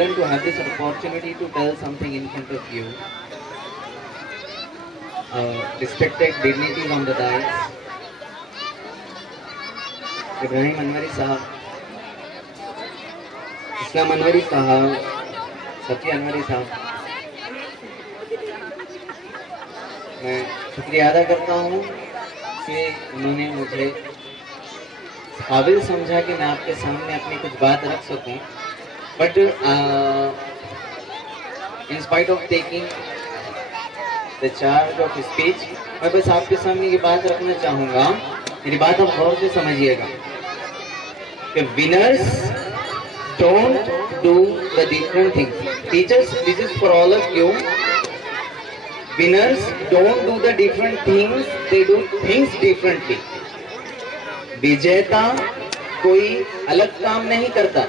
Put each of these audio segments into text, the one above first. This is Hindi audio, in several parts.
golden to have this opportunity to tell something in front of you. Respected dignities on the dais, Ibrahim Anwari Sahab, Islam Anwari Sahab, Safi Anwari Sahab, मैं शुक्रिया अदा करता हूँ कि उन्होंने मुझे काबिल समझा कि मैं आपके सामने अपनी कुछ बात रख सकूं। But in spite of taking the charge of speech, मैं बस आपके सामने ये बात रखना चाहूँगा, मेरी बात आप गौर से समझिएगा कि winners don't do the different things. Teachers, this is for all of you. Winners don't do the different things, they do things differently. विजेता कोई अलग काम नहीं करता,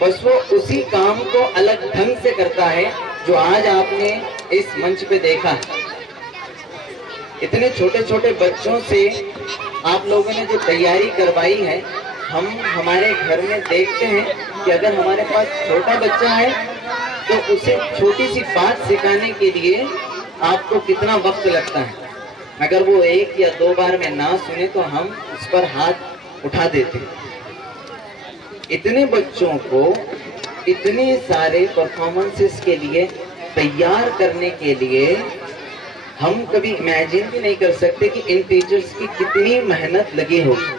बस वो उसी काम को अलग ढंग से करता है जो आज आपने इस मंच पे देखा है। इतने छोटे छोटे बच्चों से आप लोगों ने जो तैयारी करवाई है, हम हमारे घर में देखते हैं कि अगर हमारे पास छोटा बच्चा है तो उसे छोटी सी बात सिखाने के लिए आपको कितना वक्त लगता है। अगर वो एक या दो बार में ना सुने तो हम उस पर हाथ उठा देते हैं। इतने बच्चों को इतने सारे परफॉर्मेंसेस के लिए तैयार करने के लिए हम कभी इमेजिन भी नहीं कर सकते कि इन टीचर्स की कितनी मेहनत लगी होगी।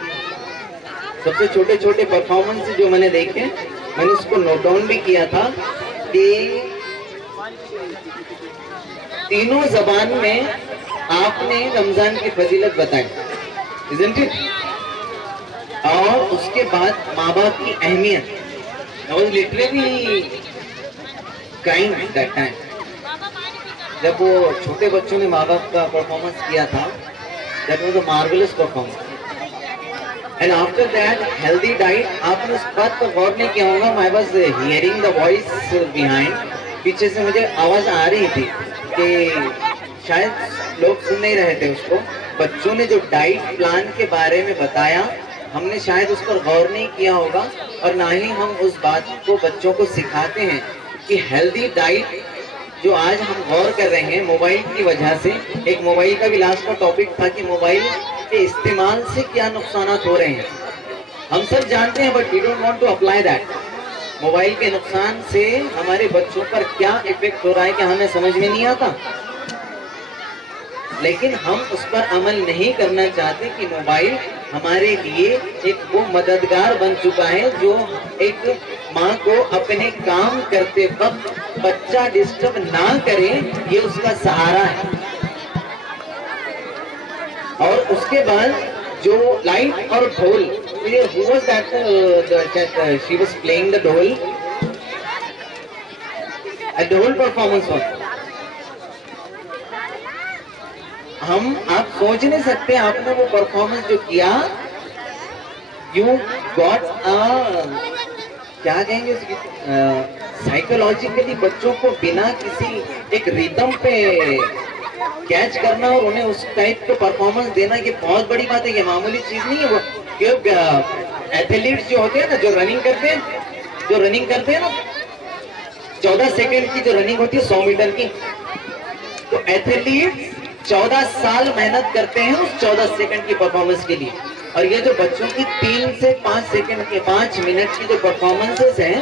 सबसे छोटे छोटे परफॉर्मेंस जो मैंने देखे, मैंने उसको नोट डाउन भी किया था कि तीनों जबान में आपने रमजान की फजीलत बताई, isn't it? और उसके बाद माँ बाप की अहमियत। I was literally crying at that time. जब वो छोटे बच्चों ने माँ बाप का परफॉर्मेंस किया था, that was a marvelous performance. And after that, healthy diet, आपने उस बात पर गौर नहीं किया होगा। I was hearing the voice behind, पीछे से मुझे आवाज आ रही थी कि शायद लोग सुन नहीं रहे थे उसको। बच्चों ने जो डाइट प्लान के बारे में बताया, हमने शायद उस पर गौर नहीं किया होगा, और ना ही हम उस बात को बच्चों को सिखाते हैं कि हेल्दी डाइट जो आज हम गौर कर रहे हैं मोबाइल की वजह से। एक मोबाइल का भी लास्ट का टॉपिक था कि मोबाइल के इस्तेमाल से क्या नुकसान हो रहे हैं, हम सब जानते हैं, but we don't want to apply that. Mobile के नुकसान से हमारे बच्चों पर क्या इफेक्ट हो रहा है कि हमें समझ में नहीं आता, लेकिन हम उस पर अमल नहीं करना चाहते कि मोबाइल हमारे लिए एक वो मददगार बन चुका है जो एक माँ को अपने काम करते वक्त बच्चा डिस्टर्ब ना करे, ये उसका सहारा है। और उसके बाद जो लाइट और ढोल, who was that she was playing the dhol, a dhol performance was, आप सोच नहीं सकते, आपने वो परफॉर्मेंस जो किया, यू गॉट क्या कहेंगे उसकी, साइकोलॉजिकली बच्चों को बिना किसी एक रिदम पे कैच करना और उन्हें उस टाइप का परफॉर्मेंस देना, ये बहुत बड़ी बात है, ये मामूली चीज नहीं है। वो एथलीट्स जो होते हैं ना, जो रनिंग करते हैं ना, 14 सेकंड की जो रनिंग होती है 100 मीटर की, तो एथलीट्स 14 साल मेहनत करते हैं उस 14 सेकंड की परफॉर्मेंस के लिए। और ये जो बच्चों की 3 से 5 सेकंड के 5 मिनट की जो परफॉर्मेंसेस हैं,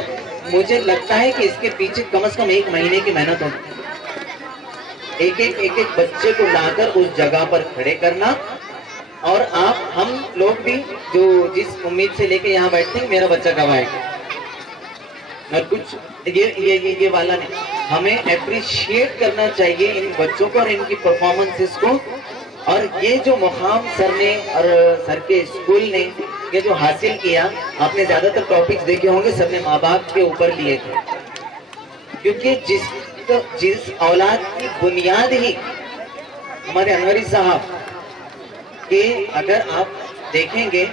मुझे लगता है कि इसके पीछे कम से कम 1 महीने की मेहनत होती है। एक बच्चे को लाकर उस जगह पर खड़े करना, और हम लोग भी जो जिस उम्मीद से लेके यहाँ बैठते हैं, मेरा बच्चा कब आएगा, और कुछ ये वाला नहीं, हमें अप्रिशिएट करना चाहिए इन बच्चों को और इनकी परफॉर्मेंसेस को। और ये जो मुकाम सर ने और सर के स्कूल ने ये जो हासिल किया, आपने ज्यादातर टॉपिक्स देखे होंगे, सबने माँ बाप के ऊपर लिए थे, क्योंकि जिस औलाद की बुनियाद ही हमारे अनवरी साहब के, अगर आप देखेंगे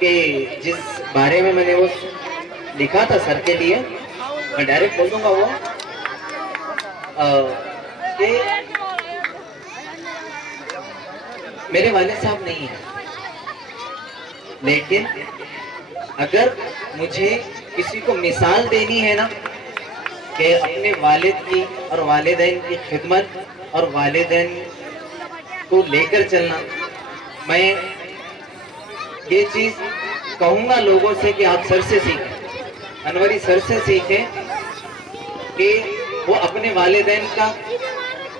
कि जिस बारे में मैंने वो लिखा था सर के लिए, मैं डायरेक्ट बोल दूंगा वो कि मेरे वाले साहब नहीं है, लेकिन अगर मुझे किसी को मिसाल देनी है ना, कि अपने वालिद की और वालिदैन की खिदमत और वालिदैन को लेकर चलना। मैं ये चीज कहूंगा लोगों से कि आप सर से सीखें, अनवरी सर से सीखें कि वो अपने वालिदैन का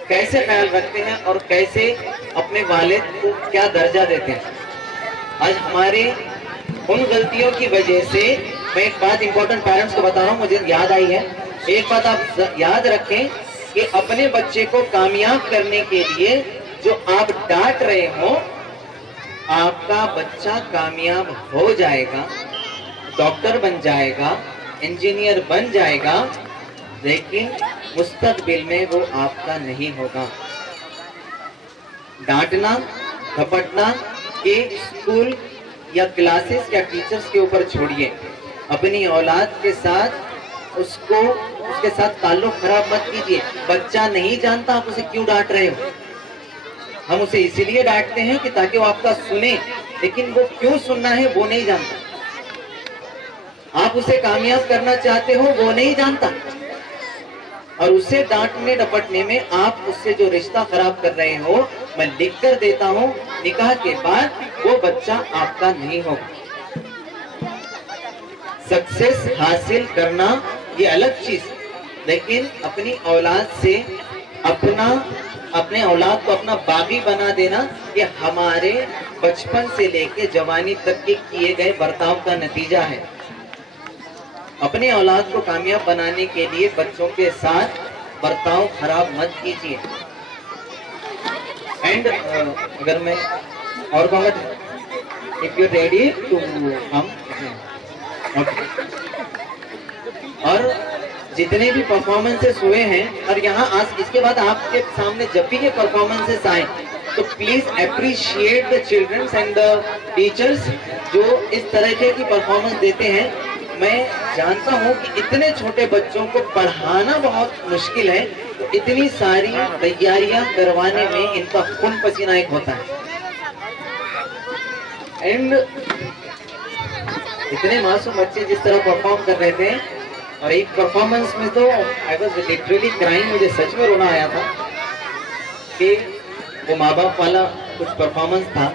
कैसे ख्याल रखते हैं और कैसे अपने वालिद को क्या दर्जा देते हैं। आज हमारे उन गलतियों की वजह से, मैं एक बात इंपॉर्टेंट पेरेंट्स को बता रहा हूँ, मुझे याद आई है। एक बात आप याद रखें कि अपने बच्चे को कामयाब करने के लिए जो आप डांट रहे हो, आपका बच्चा कामयाब हो जाएगा, डॉक्टर बन जाएगा, इंजीनियर बन जाएगा, लेकिन मुस्तकबिल में वो आपका नहीं होगा। डांटना थपटना के स्कूल या क्लासेस या टीचर्स के ऊपर छोड़िए। अपनी औलाद के साथ उसके साथ ताल्लुक खराब मत कीजिए। बच्चा नहीं जानता आप उसे क्यों डांट रहे हो। हम उसे इसीलिए डांटते हैं कि ताकि वो आपका सुने, लेकिन वो क्यों सुनना है वो नहीं जानता। आप उसे कामयाब करना चाहते हो, वो नहीं जानता, और उसे डांटने डपटने में आप उससे जो रिश्ता खराब कर रहे हो, मैं लिख कर देता हूँ, निकाह के बाद वो बच्चा आपका नहीं होगा। सक्सेस हासिल करना ये अलग चीज, लेकिन अपनी औलाद से अपने औलाद को अपना बागी बना देना, ये हमारे बचपन से लेके जवानी तक के किए गए बर्ताव का नतीजा है। अपने औलाद को कामयाब बनाने के लिए बच्चों के साथ बर्ताव खराब मत कीजिए। एंड अगर मैं और कहूँगा, इफ यू रेडी टू हम और जितने भी परफॉर्मेंसेस हुए हैं, और यहाँ आज इसके बाद आपके सामने जब भी ये परफॉर्मेंसेस आए तो please appreciate the children's and the teachers जो इस तरह की परफॉर्मेंस देते हैं। मैं जानता हूँ कि इतने छोटे बच्चों को पढ़ाना बहुत मुश्किल है, तो इतनी सारी तैयारियां करवाने में इनका खून पसीना एक होता है। एंड इतने मासूम बच्चे जिस तरह परफॉर्म कर रहे थे, और एक परफॉर्मेंस में तो आई वाज लिटरली क्राइंग, मुझे सच में रोना आया था कि वो माँ बाप वाला कुछ परफॉर्मेंस था।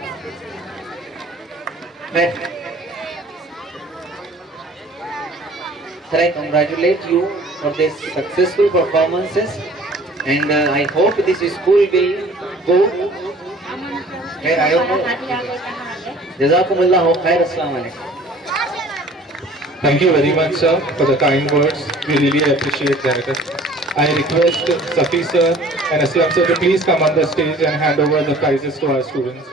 Sir, I congratulate you for this successful performances, and I hope this school will go where I don't know. Jazakumullahu khair. Assalamu alaikum. Thank you very much, sir, for the kind words. We really appreciate that. I request Safi sir and Aslam sir to please come on the stage and hand over the prizes to our students.